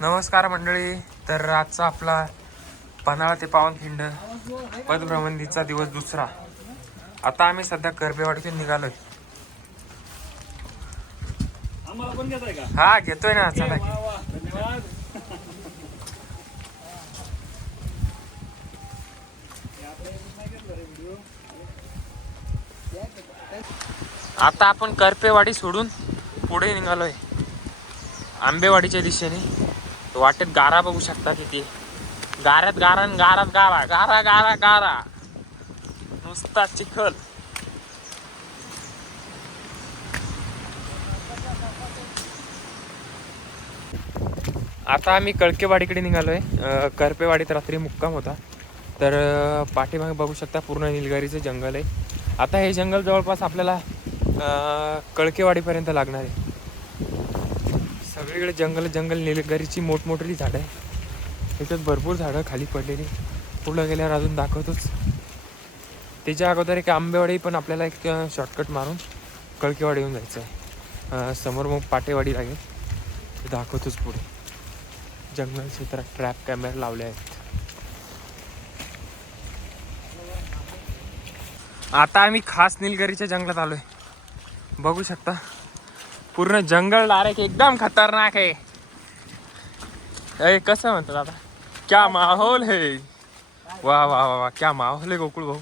नमस्कार मंडळी. तर आजचा आपला पन्हाळा ते पावनखिंड पदभ्रमंतीचा दिवस दुसरा. आता आम्ही सध्या करपेवाडीतून निघालोय. हा घेतोय ना, चला की. आता आपण करपेवाडी सोडून पुढे निघालोय आंबेवाडीच्या दिशेने. वाटेत गारा बघू शकता किती. गाऱ्यात गारा आणि गारात गारा, गारा गारा गारा, नुसता चिखल. आता आम्ही कळकेवाडीकडे निघालोय. करपेवाडीत रात्री मुक्काम होता. तर पाठीमागे बघू शकता पूर्ण निलगिरीचं जंगल आहे. आता हे जंगल जवळपास आपल्याला कळकेवाडीपर्यंत लागणार आहे. सगळीकडे जंगल जंगल, निलगिरीची मोठमोठी झाडं आहे. त्याच्यात भरपूर झाडं खाली पडलेली. पुढं गेल्यावर अजून दाखवतोच. त्याच्या अगोदर एक आंबेवाडी पण आपल्याला एक शॉर्टकट मारून कळकेवाडी येऊन जायचं आहे. समोर मग पाटेवाडी लागेल, ते दाखवतोच. पुढे जंगल क्षेत्रात ट्रॅप कॅमेरा लावले आहेत. आता आम्ही खास निलगिरीच्या जंगलात आलोय. बघू शकता पूर्ण जंगल डायरेक्ट एकदम खतरनाक आहे. कसं म्हणतात आता, क्या माहोल है. वा वा वा वा, क्या माहोल है गोकुळ भाऊ.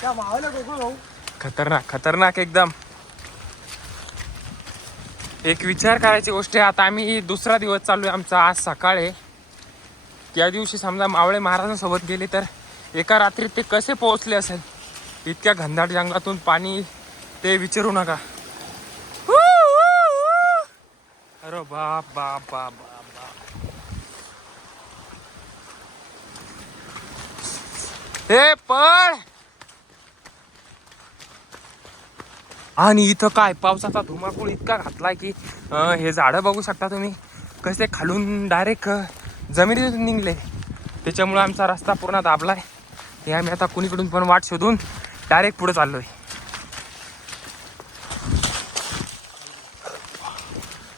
क्या माहोल है गोकुळ भाऊ. खतरनाक खतरनाक एकदम. एक विचार करायची गोष्ट आहे. आता आम्ही दुसरा दिवस चालू आहे आमचा. आज सकाळ आहे. त्या दिवशी समजा मावळे महाराजांसोबत गेले तर एका रात्रीत ते कसे पोहोचले असेल इतक्या घनदाट जंगलातून. पाणी ते विचारू नका. अरे बाप बाप बाप बाप. हे पळ. आणि इथं काय पावसाचा धुमाकूळ इतका घातलाय की हे झाडं बघू शकता तुम्ही कसे खालून डायरेक्ट जमिनीतून निघले. त्याच्यामुळे आमचा रस्ता पूर्ण दाबलाय. हे आम्ही आता कुणीकडून पण वाट शोधून डायरेक्ट पुढे चाललोय.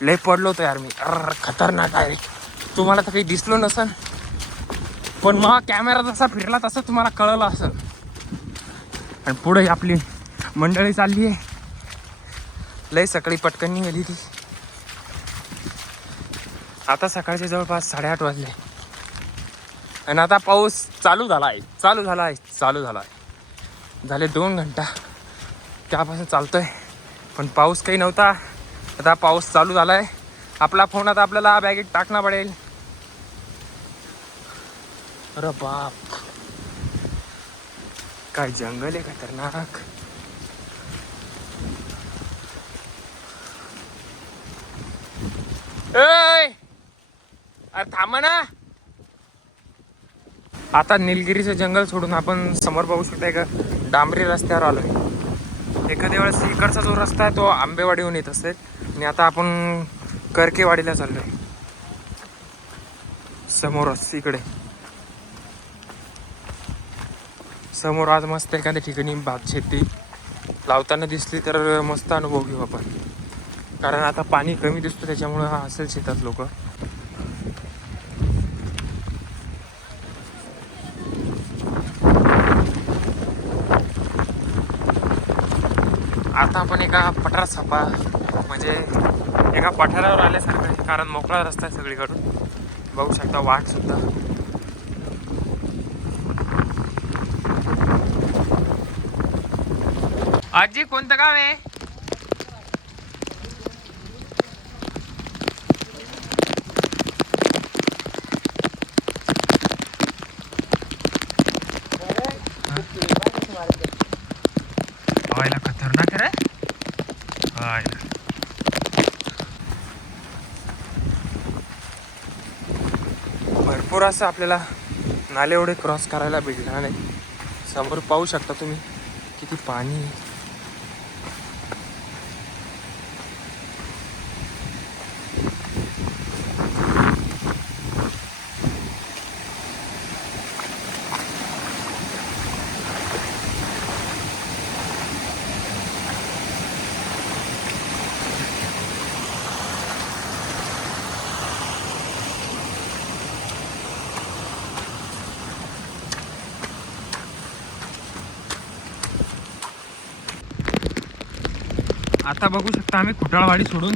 लय पडलो होतो यार मी. खतरनाक डायरेक्ट. तुम्हाला तर काही दिसलो नसेल, पण मग कॅमेरा जसा फिरला तसं तुम्हाला कळलं असेल. आणि पुढे आपली मंडळी चालली आहे. लय सकाळी पटकन निघाली ती. आता सकाळचे जवळपास 8:30 वाजले. आणि आता पाऊस चालू झालाय. झाले 2 घंटा त्यापासून चालतोय, पण पाऊस काही नव्हता. आता पाऊस चालू झालाय. आपला फोन आता आपल्याला बॅगेत टाकणं पडेल. अरे बाप, काय जंगल आहे खतरनाक. अरे थांबा ना. आता निलगिरीचं जंगल सोडून आपण समोर बघू शकता का डांबरी रस्त्यावर आलोय. एखाद्या वेळेस इकडचा जो रस्ता आहे तो आंबेवाडीहून येत असेल. आणि आता आपण करकेवाडीला चाललोय. समोरच इकडे समोर आज मस्त एखाद्या ठिकाणी भात शेती लावताना दिसली तर मस्त अनुभव घेऊ आपण. कारण आता पाणी कमी दिसतो त्याच्यामुळं असेल शेतात लोक. आता आपण एका पठारात सापा म्हणजे एका पठारावर आल्यासारखं आहे. कारण मोकळा रस्ता आहे सगळीकडून. बघू शकता वाट सुद्धा. आजी कोणतं गाव आहे. खतरनाक आहे रे. भरपूर असं आपल्याला नाले एवढे क्रॉस करायला भेटणार नाही. समोर पाहू शकता तुम्ही किती पाणी. आता बघू शकता आम्ही खुटाळवाडी सोडून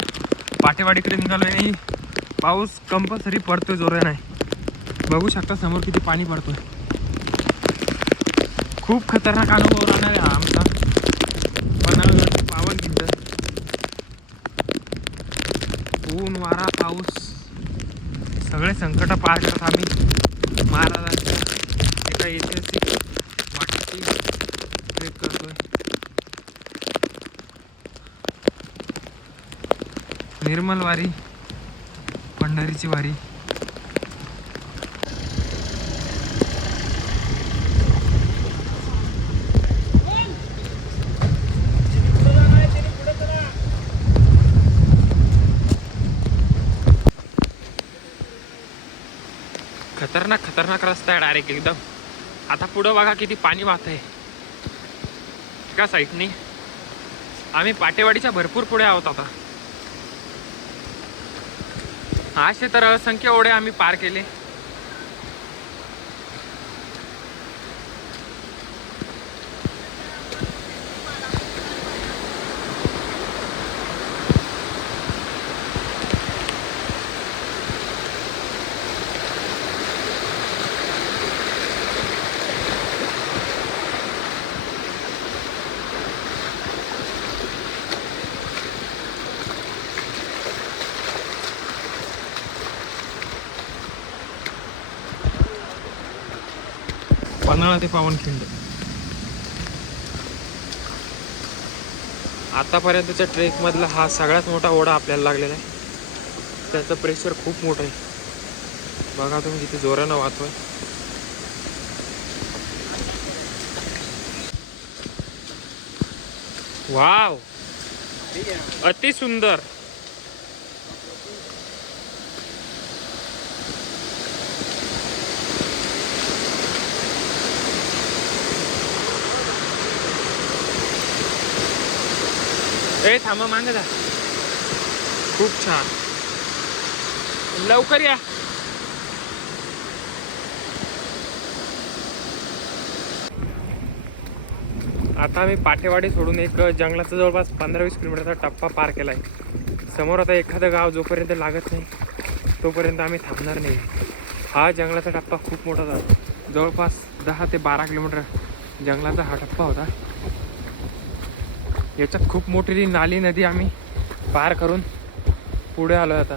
पाटेवाडीकडे निघालोय आणि पाऊस कंपल्सरी पडतोय जोराने. बघू शकता समोर किती पाणी पडतोय. खूप खतरनाक अनुभव राहणार आहे हा आमचा पन्हाळगड पावनखिंड. ऊन वारा पाऊस सगळे संकट पार करत आम्ही महाराजांच्या एका ऐतिहासिक वाटेची ट्रेक करतोय. निर्मल वारी, पंढरीची वारी. खतरनाक खतरनाक रस्ता आहे डायरेक्ट एकदम. आता पुढं बघा किती पाणी वाहत आहे एका साईडने. आम्ही पाटेवाडीच्या भरपूर पुढे आहोत आता. असे तर असंख्य ओढे आम्ही पार केले. पन्हाळा ते पावनखिंड. आतापर्यंतच्या ट्रेक मधला हा सगळ्यात मोठा ओढा आपल्याला लागलेला आहे. त्याचं प्रेशर खूप मोठं आहे. बघा तुम्ही किती जोरानं वाहतोय. वाव, अति सुंदर. ए थांबा, मागे जा. खूप छान, लवकर या. आता आम्ही पाटेवाडी सोडून एक जंगलाचा जवळपास 15-20 किलोमीटरचा टप्पा पार केला आहे. समोर आता एखादं गाव जोपर्यंत लागत नाही तोपर्यंत आम्ही थांबणार नाही. हा जंगलाचा टप्पा खूप मोठा झाला, जवळपास 10 ते 12 किलोमीटर जंगलाचा हा टप्पा होता. याच्यात खूप मोठी नाली नदी आम्ही पार करून पुढे आलो आता.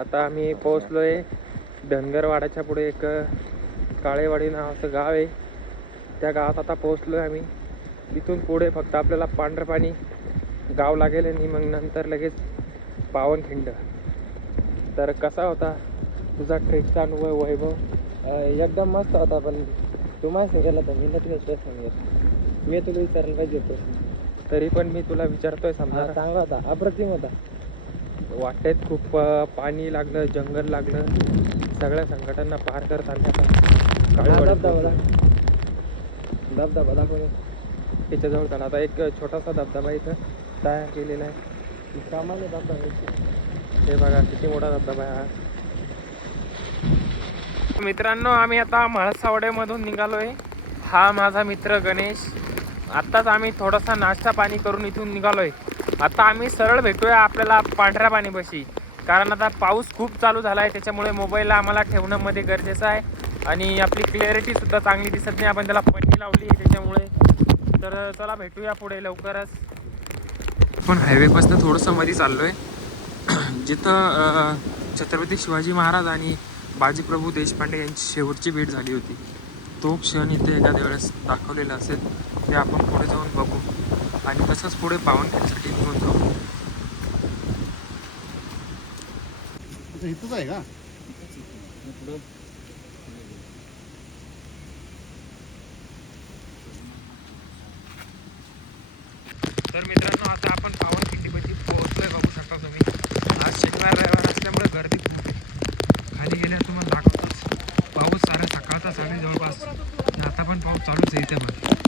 आता आम्ही पोहोचलोय धनगरवाड्याच्या पुढे. एक काळेवाडी नावाचं गाव आहे, त्या गावात आता पोहोचलोय आम्ही. इथून पुढे फक्त आपल्याला पांढरपाणी गाव लागेल आणि मग नंतर लगेच पावनखिंड. तर कसा होता तुझा ट्रेकचा अनुभव वैभव? एकदम मस्त होता, पण तू माहिती गेला तर मी नक्की सांगेल. मी तुला विचारायला पाहिजे प्रश्न, तरी पण मी तुला विचारतोय. समजा चांगला होता, अप्रतिम होता. वाटेत खूप पाणी लागलं, जंगल लागलं, सगळ्या संकटांना पार करत आणण्याचा धबधबा दाखवले त्याच्याजवळ झाला. आता एक छोटासा धबधबा इथं तयार केलेला आहे. सामान्य धबधबा. हे बघा किती मोठा धबधबा आहे हा. मित्रांनो, आम्ही आता म्हाळसावड्यामधून निघालोय. हा माझा मित्र गणेश. आत्ताच आम्ही थोडासा नाश्ता पाणी करून इथून निघालोय. आता आम्ही सरळ भेटूया आपल्याला पांढऱ्या पाणीपाशी, कारण आता पाऊस खूप चालू झाला आहे. त्याच्यामुळे मोबाईलला आम्हाला ठेवणं मध्ये गरजेचं आहे आणि आपली क्लिअरिटी सुद्धा चांगली दिसत नाही. आपण त्याला पट्टी लावली आहे त्याच्यामुळे. तर चला भेटूया पुढे लवकरच. आपण हायवेपासून थोडंसं मध्ये चाललोय, जिथं छत्रपती शिवाजी महाराज आणि बाजीप्रभू देशपांडे यांची शेवटची भेट झाली होती. तो क्षण इथे एखाद्या वेळेस दाखवलेला असेल, ते आपण पुढे जाऊन बघू आणि तसंच पुढे पावनखिंडसाठी निघून जाऊ. इथंच आहे का? तर मित्रांनो, आता आपण पावनखिंडीपाशी पोहोचलोय. बघू शकता तुम्ही, आज शनिवार रविवार असल्यामुळे गर्दी खूप आहे. खाली गेल्यावर तुम्हाला दाखवतोच. पाऊस सारा सकाळचा चालू आहे जवळपास, आता पण पाऊस चालूच आहे इथे मध्ये.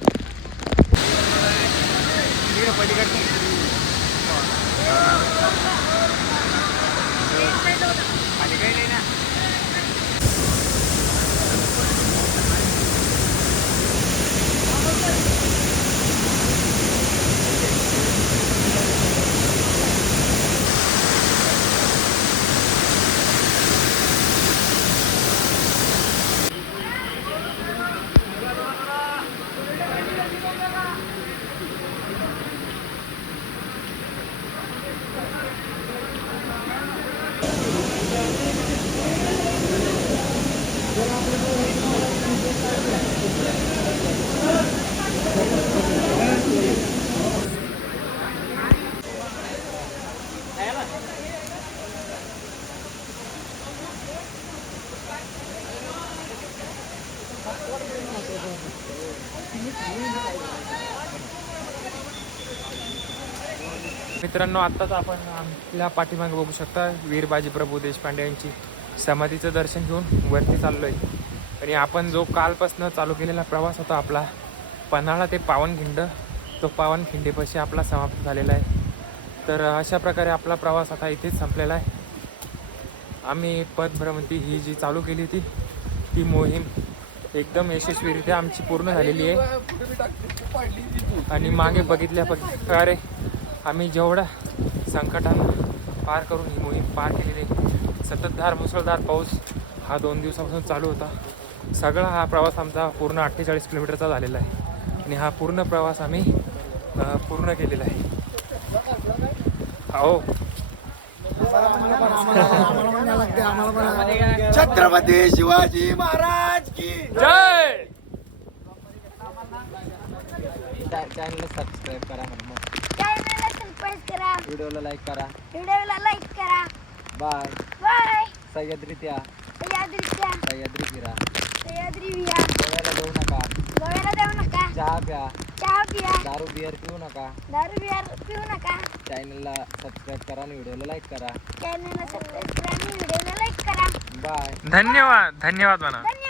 मित्रांनो, आत्ताच आपण आपल्या पाठीमागे बघू शकता वीर बाजीप्रभू देशपांडे यांची समाधीचं दर्शन घेऊन वरती चाललो आहे. आणि आपण जो कालपासून चालू केलेला प्रवास होता आपला पन्हाळा ते पावनखिंड, तो पावनखिंडीपाशी आपला समाप्त झालेला आहे. तर अशा प्रकारे आपला प्रवास आता इथेच संपलेला आहे. आम्ही पदभ्रमंती ही जी चालू केली होती ती मोहीम एकदम यशस्वीरित्या आमची पूर्ण झालेली आहे. आणि मागे बघितल्या प्रकारे आम्ही जेवढा संकटांना पार करून ही मोहीम पार केलेली आहे. सततधार मुसळधार पाऊस हा 2 दिवसापासून चालू होता. सगळा हा प्रवास आमचा पूर्ण 48 किलोमीटरचा झालेला आहे. आणि हा पूर्ण प्रवास आम्ही पूर्ण केलेला आहे. हो, छत्रपती शिवाजी महाराज की जय. चॅनलला सबस्क्राईब करा म्हणून, चॅनलला सबस्क्राईब करा, व्हिडिओला लाईक करा. व्हिडिओला लाईक करा. बाय. बाय. सह्याद्री त्या सह्याद्रीच्या सह्याद्री फिरा. सह्याद्री विया. गोव्याला जाऊ नका. गोव्याला जाऊ नका. चहा प्या. चहा पिया. दारू बिअर पिऊ नका. दारू बियर पिऊ नका. चॅनलला सबस्क्राईब करा आणि व्हिडिओला लाईक करा. चॅनलला सबस्क्राईब करा आणि व्हिडिओला लाईक करा. बाय. धन्यवाद. धन्यवाद म्हणा. धन्यवाद.